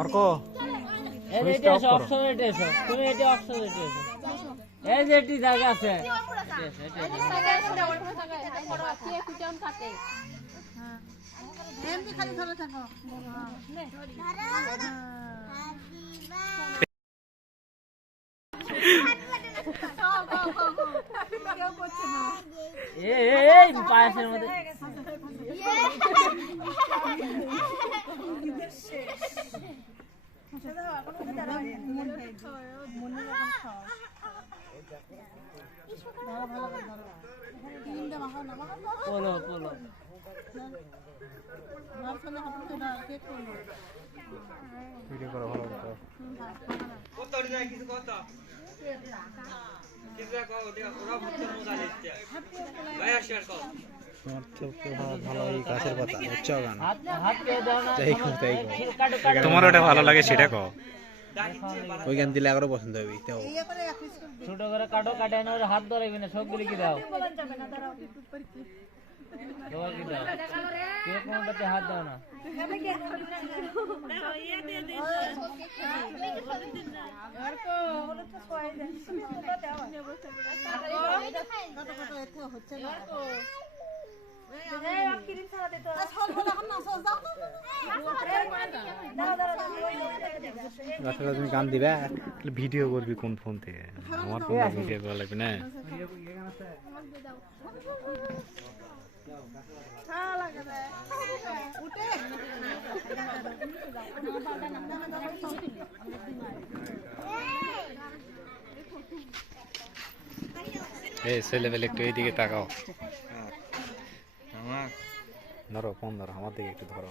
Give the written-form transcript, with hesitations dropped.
অর্ক এটা অপশন এসো তুমি এটা অপশন এসো এই যে এটি জায়গা আছে এমনি খালি ধরে থাকো এই পায়েসের মধ্যে পোলো পোলো ভিডিও করা ভালো কথা ভালো এই গাছের পাতা উচ্চাও গান তোমার ওটা ভালো লাগে সেটা কও ওই গান দিলে আরো পছন্দ হবে ছোট করে কাটো কাটে না হাত ধরাইবি না সবগুলি কি দাও তোমার কি দাও কেউ কোনটাতে হাত দাও না তুমি গান দিবা ভিডিও করবি কোন ফোন থেকে আমার ফোন ভিডিও করা লাগবে না এই ছেলেবেলে একটু এইদিকে তাকাও ধরো ফোন ধরো আমার দিকে একটু ধরো